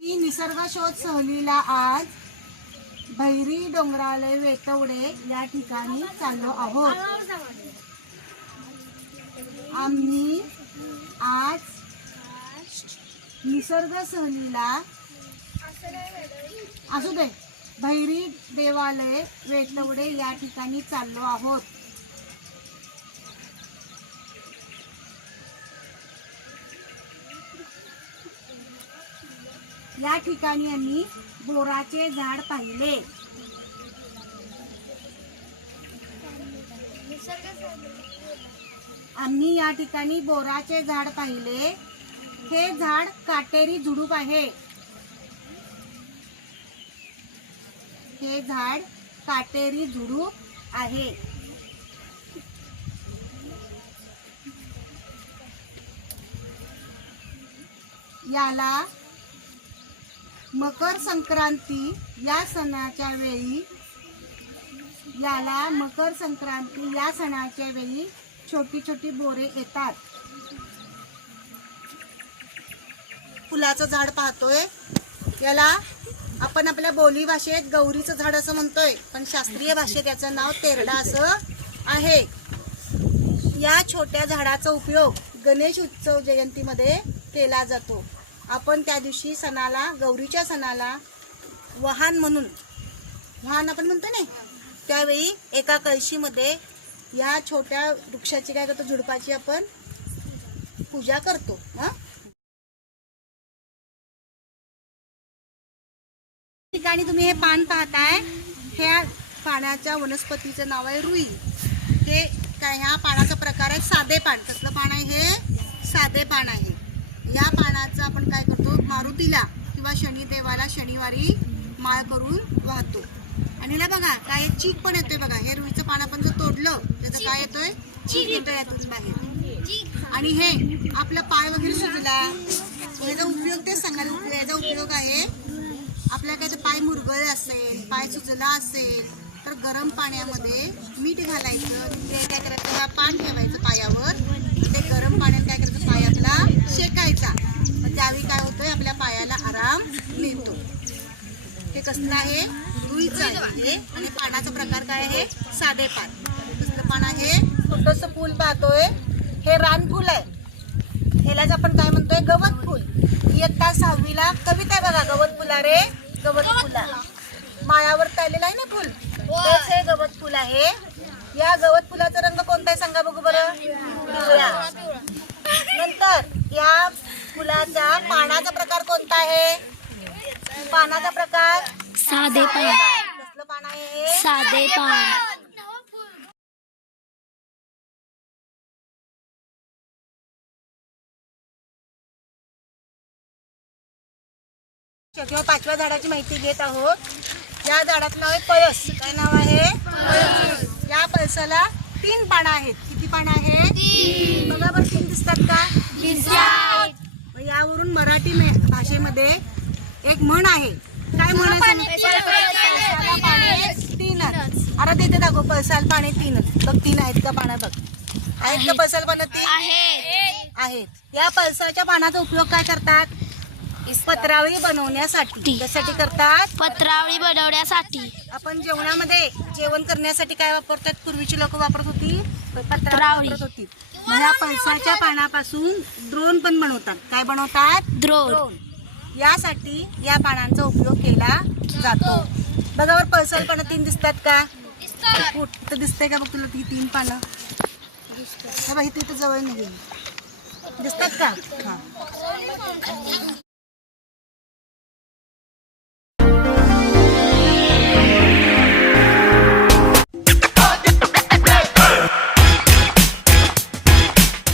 निसर्ग शोध सहलीला आज भैरी डोंगरालय वेतवडे या ठिकाणी चाललो आहोत. आम्ही आज निसर्ग सहलीला असू दे भैरी देवालय वेतवडे या ठिकाणी चाललो आहोत. या ठिकाणी आम्ही बोराचे झाड पाहिले. आम्ही या ठिकाणी बोराचे झाड पाहिले. हे झाड काटेरी झुडूप आहे. हे झाड काटेरी झुडूप आहे. याला मकर संक्रांती या सणाच्या वेळी याला मकर संक्रांती या सणाच्या वेळी छोटी छोटी बोरे येतात. फुलाचं झाड पाहतोय. याला आपण आपल्या बोली भाषेत गौरीचं झाड असं म्हणतोय पण शास्त्रीय भाषेत याचं नाव तेरडा असं आहे. या छोट्या झाडाचा उपयोग गणेश उत्सव जयंतीमध्ये केला जातो. आपण त्या दिवशी सणाला गौरीच्या सणाला वाहन म्हणून वाहन आपण म्हणतो ना त्यावेळी एका कळशीमध्ये या छोट्या वृक्षाची काय करतो झुडपाची आपण पूजा करतो हा? ठिकाणी तुम्ही हे पान पाहताय ह्या पाण्याच्या वनस्पतीचं नाव आहे रुई. हे काय ह्या पानाचा प्रकार आहे साधे पान. कसलं पान आहे हे? साधे पान आहे. या पानाचं आपण काय करतो? मारुतीला किंवा शनिदेवाला शनिवारी माळ करून वाहतो. आणि ना बघा काय चीक पण येतोय बघा. हे रुईचं पान आपण जर तोडलं त्याचं काय येतोय? चीक येतोय यातून बाहेर. आणि हे आपला पाय वगैरे सुजला. याचा उपयोग ते सांगायला उपयोग याचा उपयोग आहे. आपल्या काय तर पाय मुरगळे असेल पाय सुजला असेल तर गरम पाण्यामध्ये मीठ घालायचं. ते काय करायचं? पान ठेवायचं पायावर ते गरम पाण्यात काय करायचं पाय तर त्यावेळी काय होतंय आपल्या पायाला आराम मिळतो. हे कसलं आहे? रुईचं आहे. आणि पानाचा प्रकार काय आहे? साधे पान. कसलं पान आहे? छोटस फूल पाहतोय. हे रानफूल आहे. ह्यालाच आपण काय म्हणतोय? गवत फुल. इयत्ता सहावीला कविता बघा गवत फुला रे. गवत फुला. माळावर चाललेलं आहे ना फुल? तेच हे गवत फुल आहे. या गवत फुलाचा रंग कोणता आहे? सांगा बघू बरं. या फुलाचा पानाचा प्रकार कोणता आहे? पानाचा प्रकार? साधे पान. कसलं पान आहे हे? साधे पान. किंवा पाचव्या झाडाची माहिती घेत आहोत. या झाडाचं नाव आहे पळस. काय नाव आहे? या पळसाला तीन पानं आहेत. किती पानं आहेत? बघा बरं तीन दिसतात का मग यावरून मराठी मे- भाषेमध्ये एक म्हण आहे. काय म्हण तीनच. अरे तिथे दाखव पळसाला पाने तीनच. बघ तीन आहेत का पानं बघ. आहेत का पळसाला पानं तीन? आहेत. या पळसाच्या पानाचा उपयोग काय करतात? पत्रावळी बनवण्यासाठी. त्यासाठी करतात? पत्रावळी बनवण्यासाठी. आपण जेवणामध्ये जेवण करण्यासाठी काय वापरतात? पूर्वीची लोक वापरत होती. वापरत होती मग या पळसाच्या पानापासून ड्रोन पण बनवतात. काय बनवतात? द्रोण. ड्रोन यासाठी या पानांचा उपयोग केला जातो. बघा बरं पळसाला पानं तीन दिसतात का? कुठं दिसतंय का बघ तुला ती तीन पानं? हे इथे इथं जवळ नाही दिसतात का? हा.